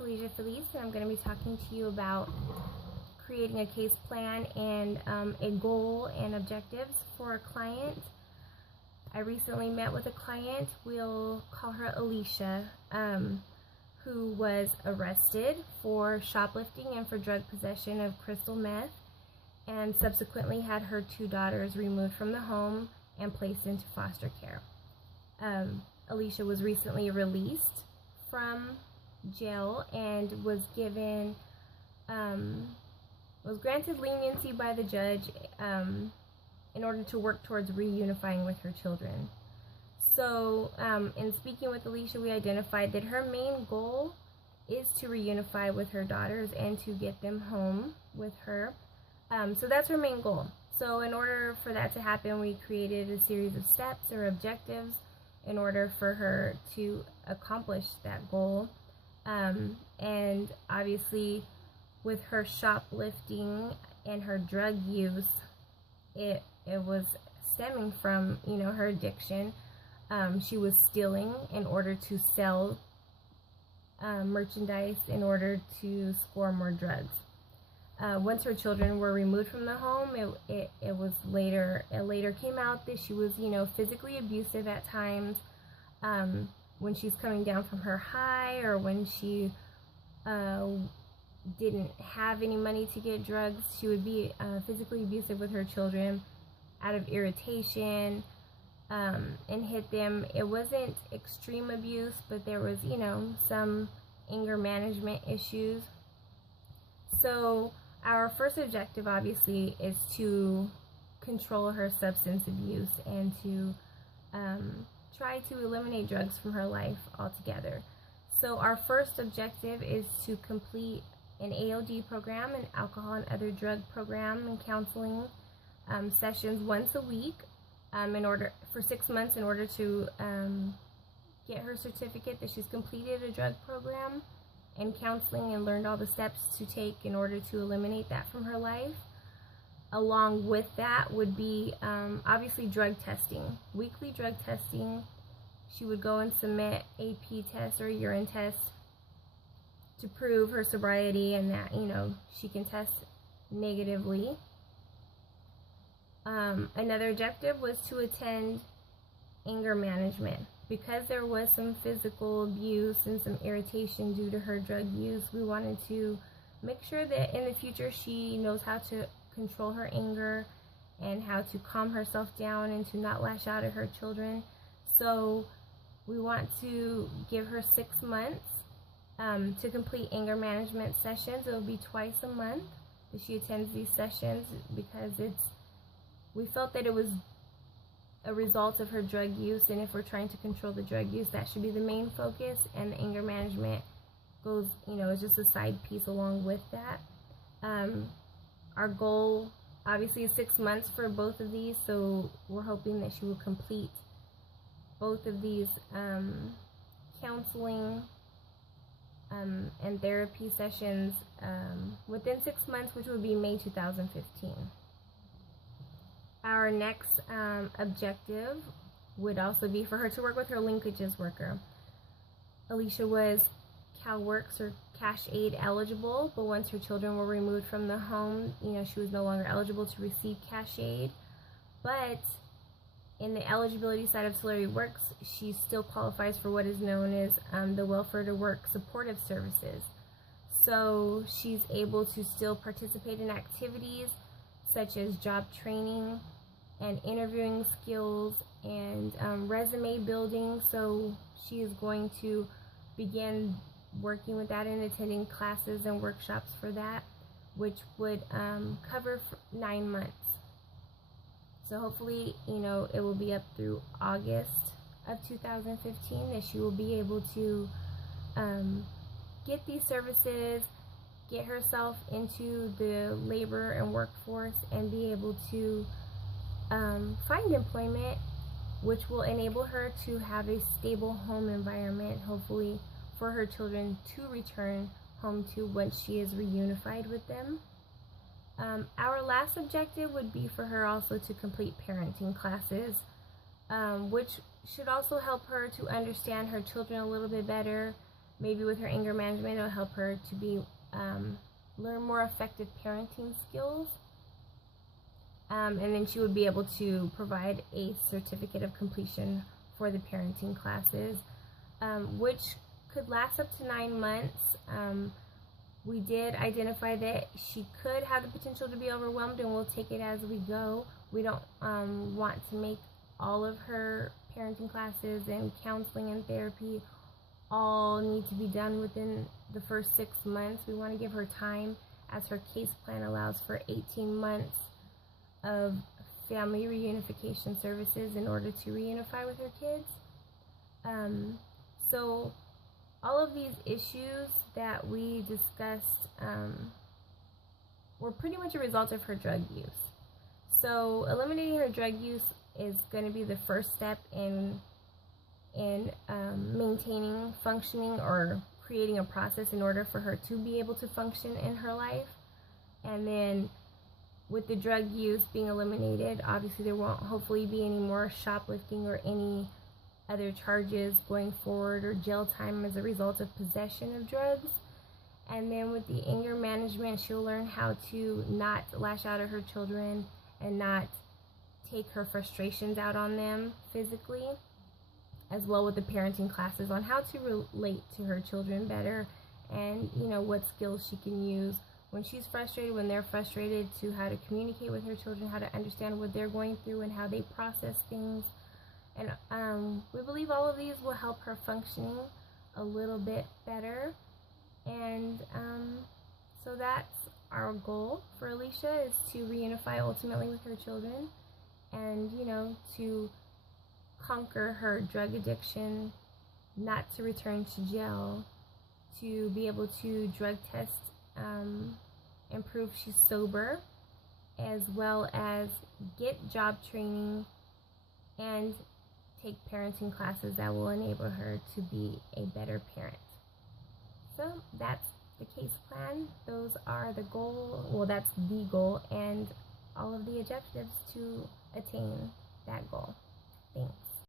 Alicia Felice, and I'm going to be talking to you about creating a case plan and a goal and objectives for a client. I recently met with a client, we'll call her Alicia, who was arrested for shoplifting and for drug possession of crystal meth, and subsequently had her 2 daughters removed from the home and placed into foster care. Alicia was recently released from jail and was given, was granted leniency by the judge in order to work towards reunifying with her children. So in speaking with Alicia, we identified that her main goal is to reunify with her daughters and to get them home with her. So that's her main goal. So in order for that to happen, we created a series of steps or objectives in order for her to accomplish that goal. And obviously with her shoplifting and her drug use, it was stemming from, her addiction. She was stealing in order to sell merchandise in order to score more drugs. Once her children were removed from the home, it later came out that she was, physically abusive at times. When she's coming down from her high, or when she didn't have any money to get drugs, she would be physically abusive with her children out of irritation, and hit them. It wasn't extreme abuse, but there was, some anger management issues. So our first objective, obviously, is to control her substance abuse and to try to eliminate drugs from her life altogether. So our first objective is to complete an AOD program, an alcohol and other drug program, and counseling sessions once a week for 6 months in order to get her certificate that she's completed a drug program and counseling and learned all the steps to take in order to eliminate that from her life. Along with that would be obviously drug testing, weekly drug testing. She would go and submit a pee test or a urine test to prove her sobriety and that, she can test negatively. Another objective was to attend anger management. Because there was some physical abuse and some irritation due to her drug use, we wanted to make sure that in the future she knows how to control her anger and how to calm herself down and to not lash out at her children. So we want to give her 6 months to complete anger management sessions. It will be twice a month that she attends these sessions, because we felt that it was a result of her drug use, and if we're trying to control the drug use, that should be the main focus, and the anger management goes, is just a side piece along with that. Our goal obviously is 6 months for both of these, so we're hoping that she will complete both of these counseling and therapy sessions within 6 months, which would be May 2015. Our next objective would also be for her to work with her linkages worker. Alicia was CalWorks or Cash Aid eligible, but once her children were removed from the home, she was no longer eligible to receive Cash Aid. But in the eligibility side of Solari Works, she still qualifies for what is known as the Welfare to Work supportive services. So she's able to still participate in activities such as job training and interviewing skills and resume building. So she is going to begin working with that and attending classes and workshops for that, which would cover 9 months. So hopefully, it will be up through August of 2015 that she will be able to get these services, get herself into the labor and workforce, and be able to find employment, which will enable her to have a stable home environment, hopefully for her children to return home to once she is reunified with them. Our last objective would be for her also to complete parenting classes, which should also help her to understand her children a little bit better, maybe with her anger management, it'll help her to be learn more effective parenting skills. And then she would be able to provide a certificate of completion for the parenting classes, which could last up to 9 months. We did identify that she could have the potential to be overwhelmed, and we'll take it as we go. We don't want to make all of her parenting classes and counseling and therapy all need to be done within the first 6 months. We want to give her time, as her case plan allows for 18 months of family reunification services in order to reunify with her kids. So all of these issues that we discussed were pretty much a result of her drug use. So eliminating her drug use is going to be the first step in maintaining functioning, or creating a process in order for her to be able to function in her life. And then with the drug use being eliminated, obviously there won't hopefully be any more shoplifting or any other charges going forward, or jail time as a result of possession of drugs. And then with the anger management, she'll learn how to not lash out at her children and not take her frustrations out on them physically, as well with the parenting classes on how to relate to her children better, and what skills she can use when she's frustrated, when they're frustrated, to how to communicate with her children, how to understand what they're going through and how they process things. And we believe all of these will help her functioning a little bit better. And so that's our goal for Alicia, is to reunify ultimately with her children, and to conquer her drug addiction, not to return to jail, to be able to drug test and prove she's sober, as well as get job training and take parenting classes that will enable her to be a better parent. So that's the case plan. Those are the goal, well, that's the goal, and all of the objectives to attain that goal. Thanks.